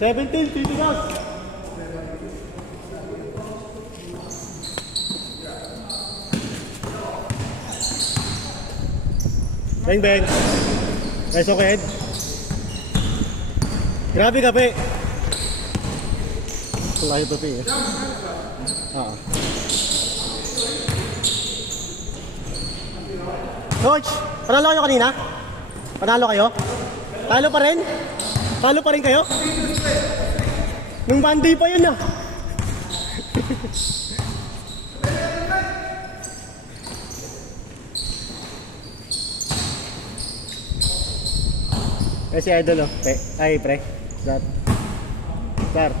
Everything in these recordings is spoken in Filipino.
17, 50 guys. Bang bang. Nice okay. Grabe ka pe. Layo to pe. Coach, panalo kayo kanina? Panalo kayo? Talo pa rin? Talo pa rin kayo? Nung Monday pa yun ah. Eh si Idol oh. Ay pre. Start. Start.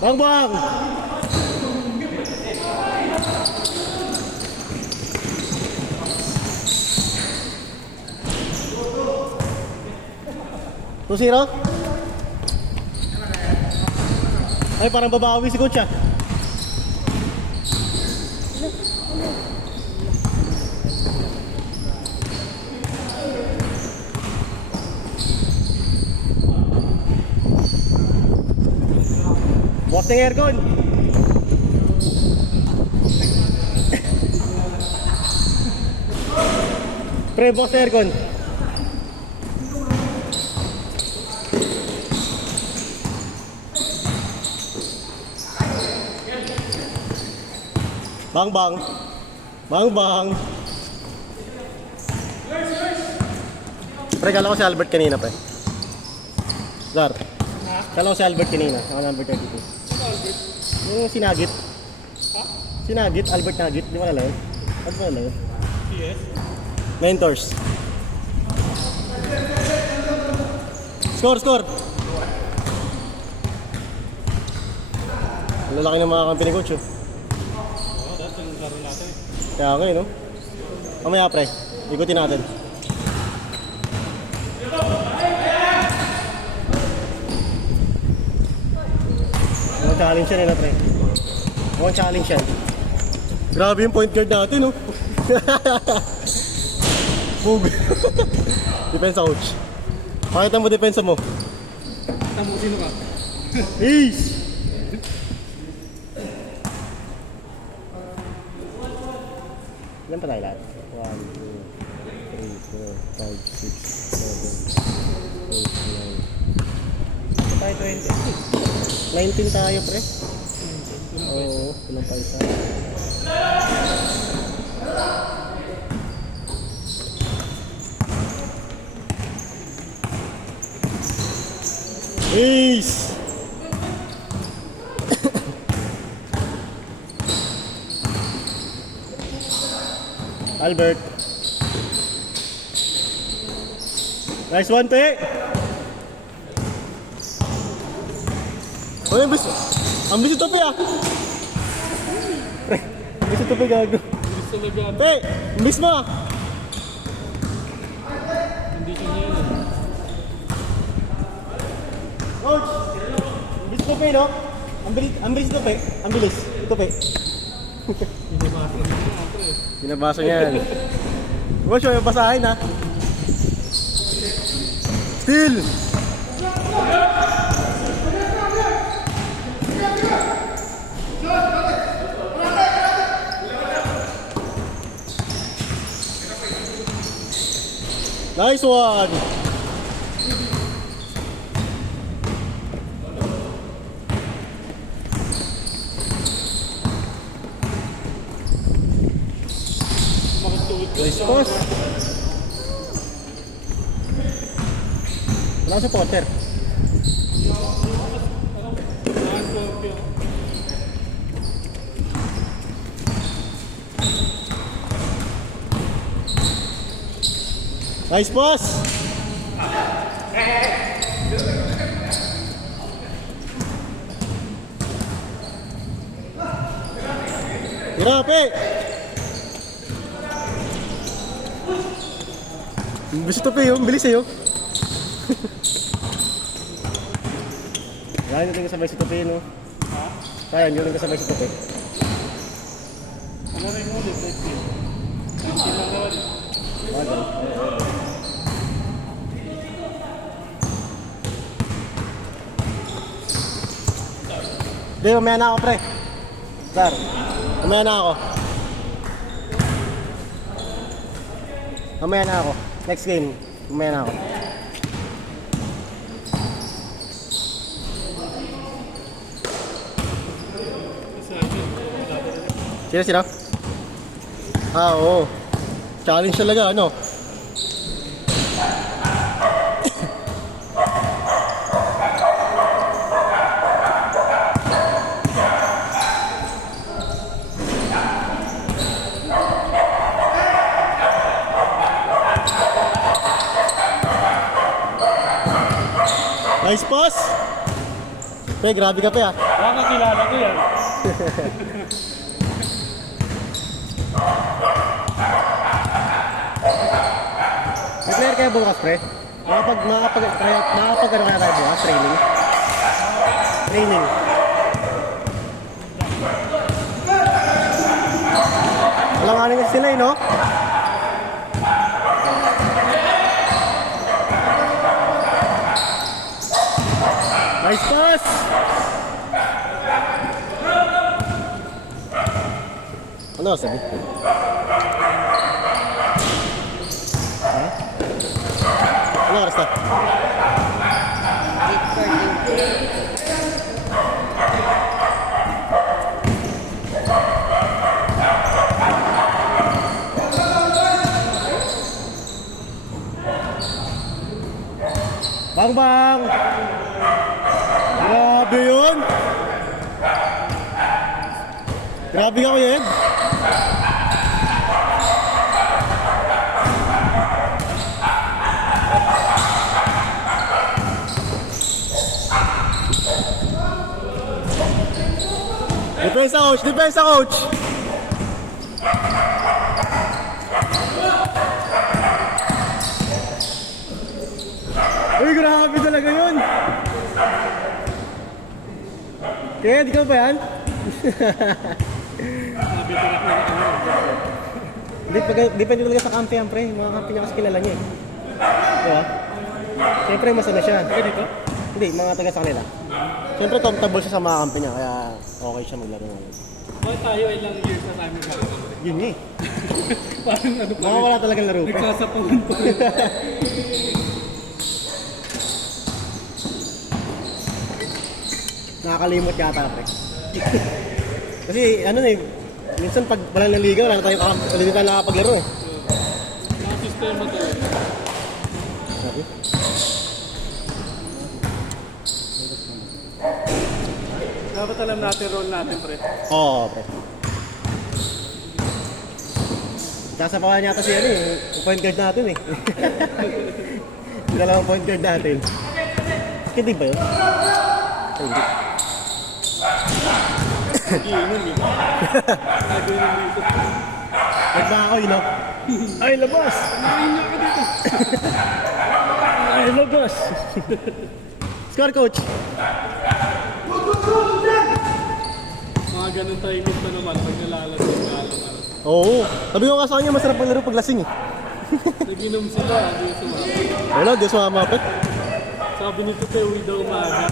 Bang bang. Two zero. Ay parang babawi si coach ah. Bukas ng aircon. Pre, bukas ng aircon. Bang bang. Bang bang. Pre, kala ko si Albert kanina pre. Zar. Kala ko si Albert kanina. Ako number 32. Yung sinagit. Ha? Sinagit, Albert Nagit. Di mo alala yun? Ano mo alala yun? Yes. Mentors. Score, score! Ang lalaki ng mga kampi ni coach oh. Oo, dahil yung laro natin. Kaya nga yun no? Mamaya pre, ikutin natin. Challenge yan na pre. Mukhang challenge yan. Grabe yung point guard natin no. Bug. Depensa coach. Pakita mo depensa mo. Tamo sino ka? Ace! Ilan pa tayo lahat? 1, 2, 3, 4, 5, 6, 7, 8, 9 tayo 20. 19 tayo pre. Oo, kulang pa isa. Ace! Albert. Nice one, pe! Oy, ang bilis ito, pe ah! Pre, ang bilis ito, pe gago. Bilis talaga. Pe, ang bilis mo ah! Hindi siya niya. Coach! Ang bilis ito, pe, no? Ang bilis ito, pe. Ang bilis. Ito, pe. Binabasa niya yan. Coach, may basahin ha. Steal! Nice one! Nice pass! Wala sa Potter. Nice pass! Grabe! Bilis ito pa yun, bilis eh yun. Kaya nyo rin kasabay si Tope, no? Ha? Kaya nyo rin kasabay si Tope. Ano rin mo ulit, let's see. 19 lang naman. Bagay. Hindi, mamaya na ako, pre. Sir, mamaya na ako. Mamaya na ako. Next game, mamaya na ako. Sino? Ah, oo. Challenge talaga, ano? Nice pass! Pre, grabe ka pa ah. Baka kakilala ko yan. May player kaya bukas, pre? Makapag ano kaya tayo bukas? Training? Training. Alanganin kasi sila eh, no? Nice pass! Ano sabi? Ano oras na? 8:30. Bang bang! Grabe yun! Grabe ka, Kuya Ed! Depensa, coach! Depensa, coach! Uy, grabe talaga yun! Kaya, di ka ba yan? Depende talaga sa kampi yan, pre. Mga kampi niya kasi kilala niya eh. Diba? Siyempre, masana siya. Taga dito? Hindi, mga taga sa kanila. Siyempre, comfortable siya sa mga kampi niya, kaya okay siya maglaro ngayon. Bakit tayo ilang years na tayo nagkakaroon? Yun niya eh. Parang ano pa Mga wala talagang laro, pre. nagsasapawan pa rin. Nakakalimot yata, pre. Kasi, ano na eh, minsan pag walang naligaw, wala na tayo nakapaglaro eh. Mga sistema to. Sabi? Dapat alam natin role natin, pre. Oo, pre. Sasapawan niya kasi ano eh, yung point guard natin eh. Yung dalawang point guard natin. Hindi ba yun? Ay, hindi. Giinom eh. Nag-inom dito. Nagbakoy, no? Ay, labas! Naiinom ka dito. Ay, labas! Score, coach! Mga ganun timing pa naman pag nalalasing ka alam. Oo. Sabi ko nga sa kanya, masarap maglaro pag lasing eh. Nag-inom sila, hindi sumama. Wala, di sumamapit. Sabi nito tayo, uwi daw umaga.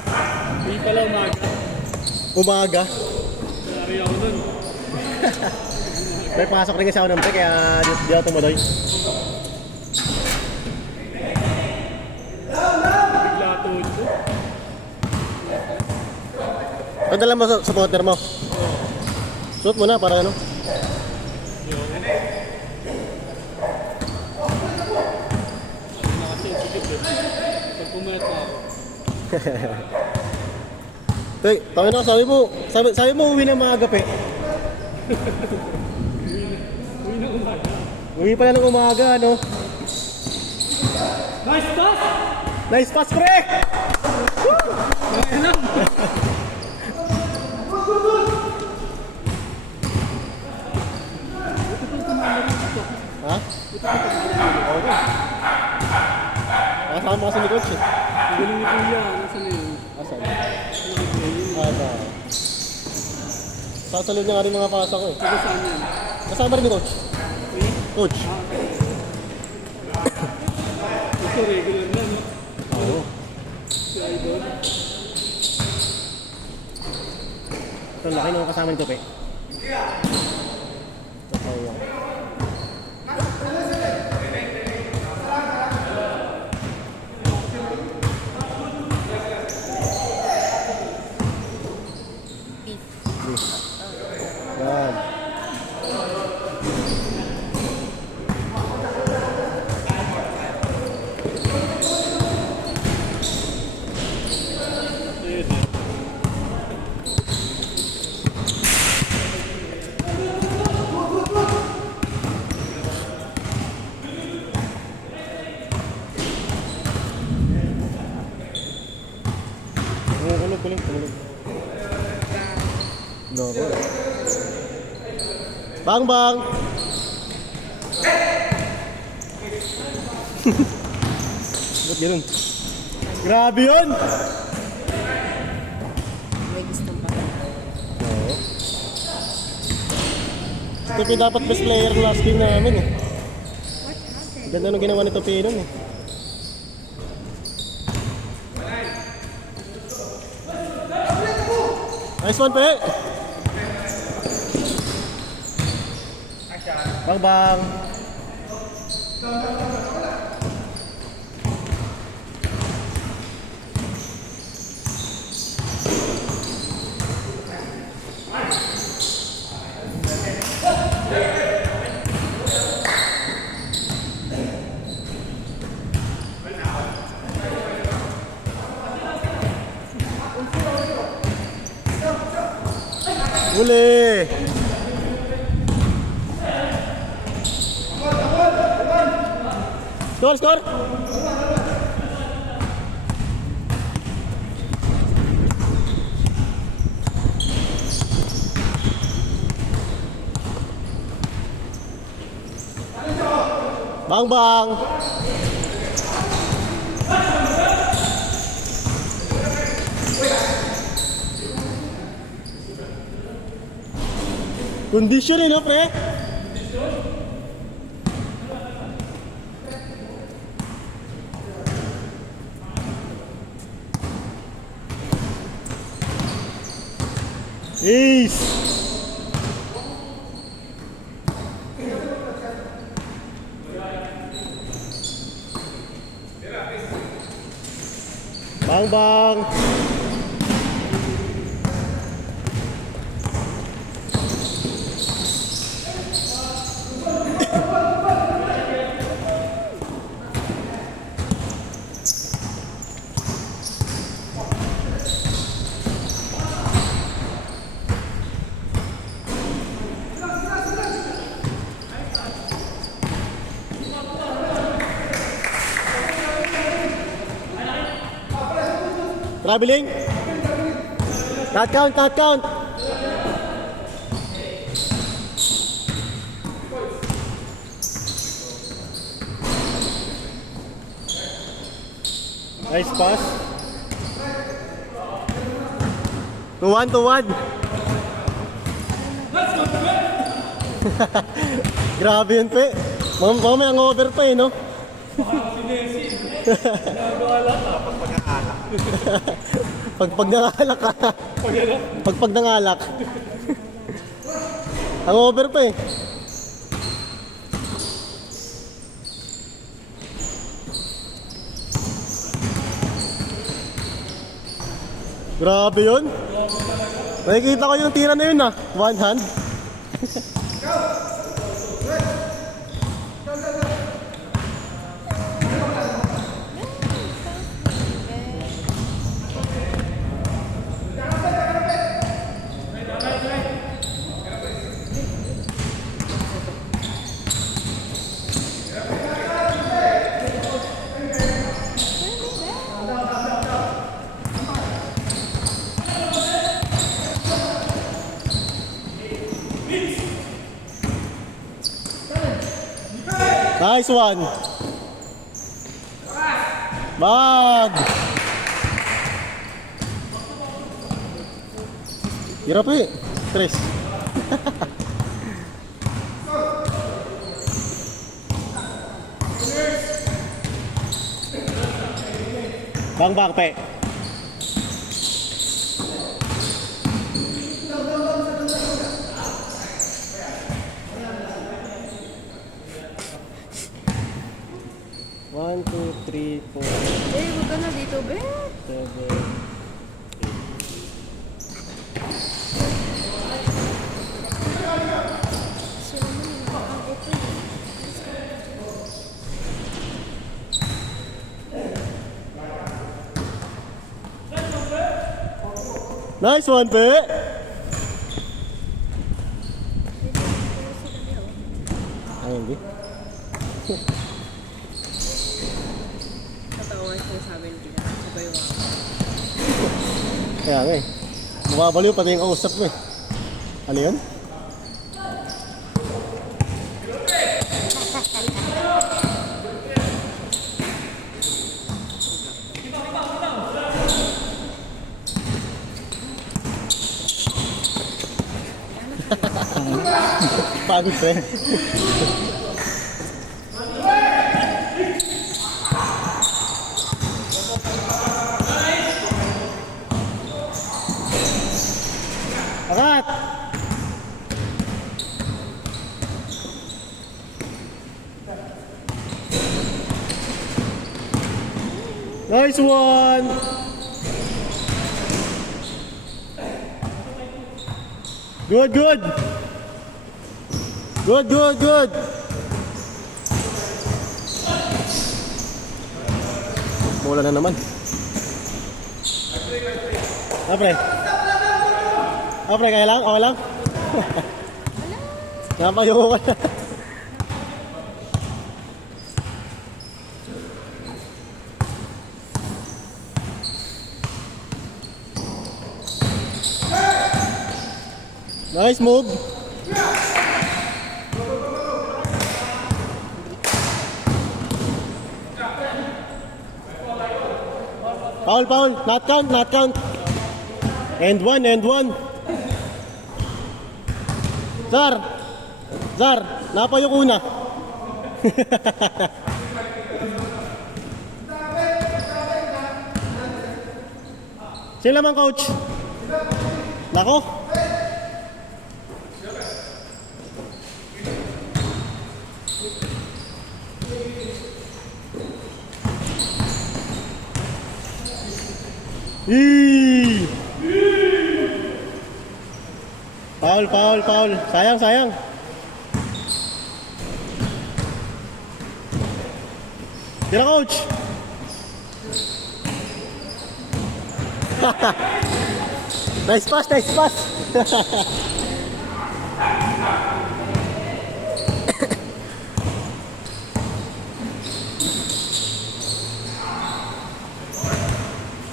Uwi pala umaga. Umaga. Nari ako nun. May pasok rin kasi ako ng break, kaya di ako tumuloy. Bigla tuhod ko. Padala mo sa supporter mo. Suot mo na para ano. Nakaka-sensitive eh. Pag pumayat na ako. Hey, tawin na, sabi mo uwi ng maaga pe. Uwi na umaga. Uwi pala ng umaga, ano? Nice pass! Nice pass, pre! Ayan lang! Ha? Okay. Nakasama kasi ni coach eh. Galing ni Kuya, nasa na yun? Asan? Asa? Sasalod niya nga rin mga pasa ko eh. Taga saan yan? Kasama rin ni coach. Uwi? Coach. Ah, okay. So regular na, no? Oo. Si Idol. Ito, laki nung kasama nito, pe. Ito, yan. Yan. Kulog. Loko. Bang bang. Ba't ganun? Grabe yun! May gustong pa. Oo. Ito pa dapat best player last game namin eh. Ganda nung ginawa nito P nun eh. Nice one, pe! Bang bang! Uli! Score! Bang bang! Condition eh, no, pre? Ace! Bang bang! Traveling? Count! Nice pass. 2-1. Grabe yun, pe. Mamaya ang over pa eh, no? Pag nangalak ka. Pag nangalak. Ang over pa eh. Grabe yun. Nakikita ko yung tira na yun ah. One hand. Nice one. Bag. Hirap eh. Tres. Bang bang, pe. One, two, three, four, Huwag ka na dito, be. 7. Sila mo yung nakakabot ko. Nice one, pe. Ay, hindi. Totoo nga sinasabi nila. Sabay wow. Kaya nga eh. Mababaliw pati yung kausap mo eh. Ano yun? Pagod pa eh. Angat! Nice one! Good, good! Good, good, good! Bola na naman. Apre. Apre, kaya lang? Okay lang? Napayo ka na. Nice move. Foul, foul. Not count, not count. And one, and one. Zar! Zar! Napayok una. Sila man, coach? Nako? Eee! Foul, foul, foul. Sayang, sayang. Tira, coach. Nice pass, nice pass.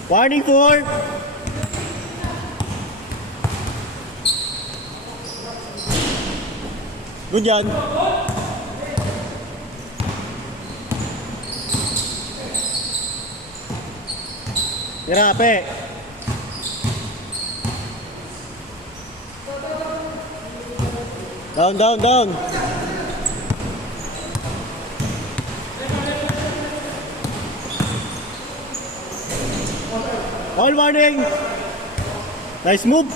Warning for good yan. Grabe. Down, down, down. All warning. Nice move.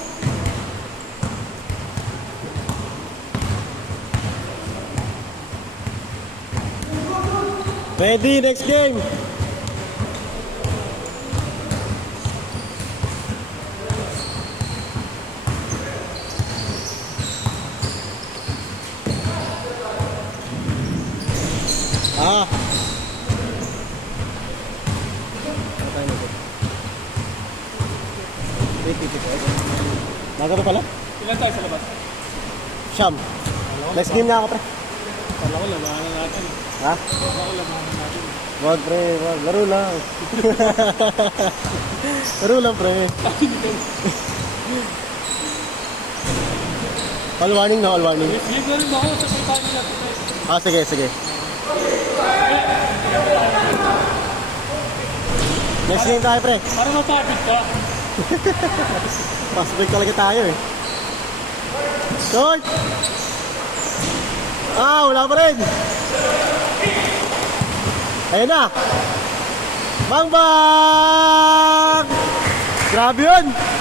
Ready, next game. Ah. Maga pa pala? Ilan tayo sa labas? Siyam. Next game na ako, pre. Kala ko labanan natin. Ha? Kala ko labanan natin. Wag, pre. Wag. Laro lang. Laro lang, pre. All warning na, all warning. Sige na rin ako sa tayo natin. Ah, sige, sige. Next game tayo, pre. Para matapit ka. Fast break talaga tayo eh. Short! Ah, wala pa rin. Ayun na. Bang Bang! Grabe yun!